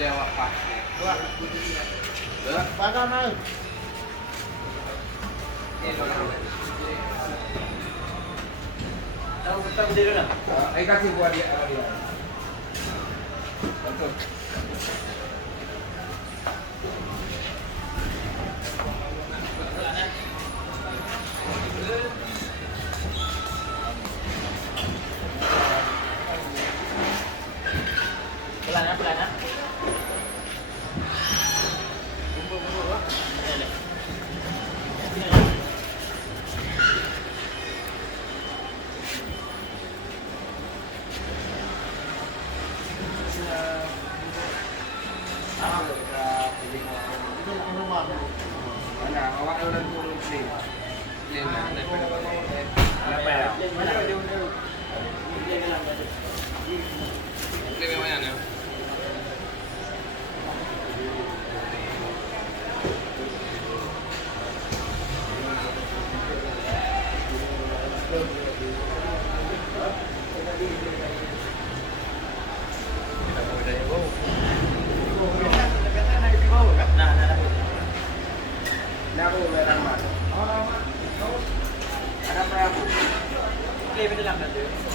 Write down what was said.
lewat pas. Dua. Pakai mana? Tahu kita berdiri dah. Saya kasih buat dia. Betul. Pelan ya, pelan ya. Mana awak orang turun sini. Kenapa ya? Lebih mana ya? Nah, aku merah mana? Ada berapa? Lebih dalam dah tu.